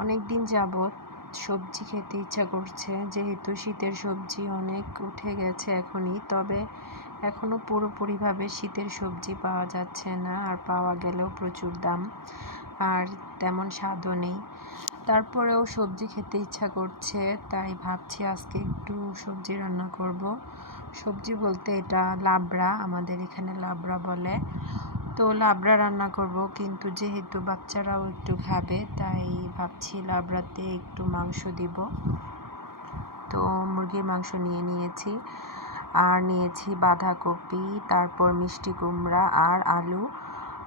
অনেক দিন যাবৎ সবজি খেতে ইচ্ছা করছে, যেহেতু শীতের সবজি অনেক উঠে গেছে এখনই, তবে এখনও পুরোপুরিভাবে শীতের সবজি পাওয়া যাচ্ছে না, আর পাওয়া গেলেও প্রচুর দাম, আর তেমন স্বাদও নেই। তারপরেও সবজি খেতে ইচ্ছা করছে, তাই ভাবছি আজকে একটু সবজি রান্না করব। সবজি বলতে এটা লাবড়া, আমাদের এখানে লাবড়া বলে। তো লাবড়া রান্না করব, কিন্তু যেহেতু বাচ্চারাও একটু খাবে, তাই ভাবছি লাবড়াতে একটু মাংস দিব। তো মুরগির মাংস নিয়েছি, আর নিয়েছি বাঁধাকপি, তারপর মিষ্টি কুমড়া আর আলু।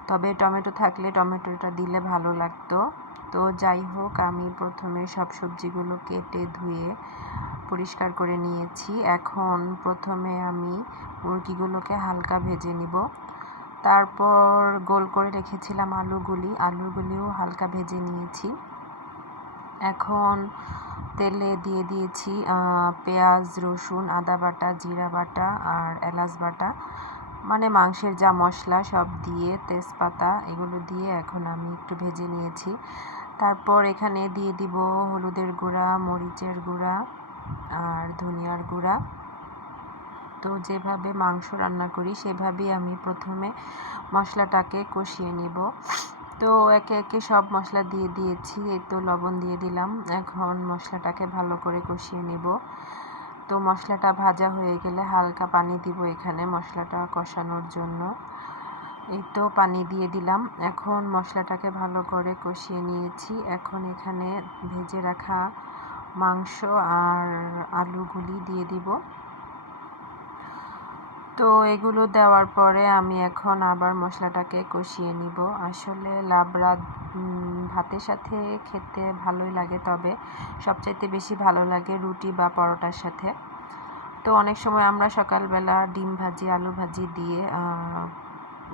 তবে টমেটো থাকলে টমেটোটা দিলে ভালো লাগতো। তো যাই হোক, আমি প্রথমে সব সবজিগুলো কেটে ধুয়ে পরিষ্কার করে নিয়েছি। এখন প্রথমে আমি মুরগিগুলোকে হালকা ভেজে নিব। তারপর গোল করে রেখেছিলাম আলুগুলিও হালকা ভেজে নিয়েছি। এখন তেলে দিয়ে দিয়েছি পেঁয়াজ, রসুন, আদা বাটা, জিরা বাটা আর এলাচ বাটা, মানে মাংসের যা মশলা সব দিয়ে, তেজপাতা এগুলো দিয়ে এখন আমি একটু ভেজে নিয়েছি। তারপর এখানে দিয়ে দিব হলুদের গুঁড়া, মরিচের গুঁড়া আর ধনিয়ার গুঁড়া। তো যেভাবে মাংস রান্না করি সেভাবেই আমি প্রথমে মশলাটাকে কষিয়ে নিব। তো একে একে সব মশলা দিয়ে দিয়েছি, এই তো লবণ দিয়ে দিলাম। এখন মশলাটাকে ভালো করে কষিয়ে নিব। তো মশলাটা ভাজা হয়ে গেলে হালকা পানি দিব এখানে মশলাটা কষানোর জন্য। এই তো পানি দিয়ে দিলাম। এখন মশলাটাকে ভালো করে কষিয়ে নিয়েছি। এখন এখানে ভেজে রাখা মাংস আর আলুগুলি দিয়ে দিব। তো এগুলো দেওয়ার পরে আমি এখন আবার মশলাটাকে কষিয়ে নিব। আসলে লাবড়া ভাতের সাথে খেতে ভালোই লাগে, তবে সবচাইতে বেশি ভালো লাগে রুটি বা পরোটার সাথে। তো অনেক সময় আমরা সকালবেলা ডিম ভাজি, আলু ভাজি দিয়ে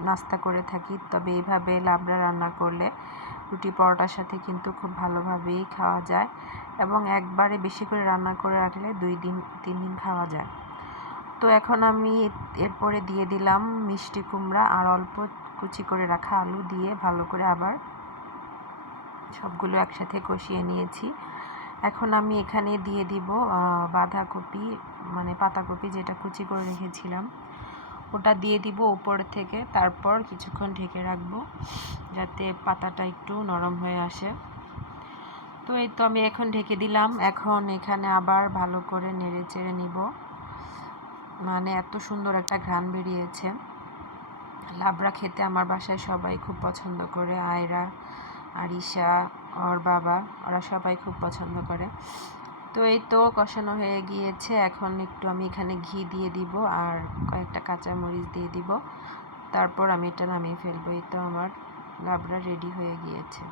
নাস্তা করে থাকি, তবে এইভাবে লাবড়া রান্না করলে রুটি পরোটার সাথে কিন্তু খুব ভালোভাবেই খাওয়া যায়, এবং একবারে বেশি করে রান্না করে রাখলে 2 দিন 3 দিন খাওয়া যায়। তো এখন আমি এরপরে দিয়ে দিলাম মিষ্টি কুমড়া আর অল্প কুচি করে রাখা আলু দিয়ে ভালো করে আবার সবগুলো একসাথে কষিয়ে নিয়েছি। এখন আমি এখানে দিয়ে দিব বাঁধাকপি, মানে পাতাকপি যেটা কুচি করে রেখেছিলাম, ওটা দিয়ে দিব উপর থেকে। তারপর কিছুক্ষণ ঢেকে রাখবো যাতে পাতাটা একটু নরম হয়ে আসে। তো এই তো আমি এখন ঢেকে দিলাম। এখন এখানে আবার ভালো করে নেড়ে চেড়ে নিব। মানে এত সুন্দর একটা ঘ্রাণ বেরিয়েছে। লাবড়া খেতে আমার বাসায় সবাই খুব পছন্দ করে, আয়রা, আরিশা, ওর বাবা, ওরা সবাই খুব পছন্দ করে। তো এই তো কষানো হয়ে গিয়েছে। এখন একটু আমি এখানে ঘি দিয়ে দিব আর কয়েকটা কাঁচামরিচ দিয়ে দিব। তারপর আমি এটা নামিয়ে ফেলবো। এই তো আমার লাবড়া রেডি হয়ে গিয়েছে।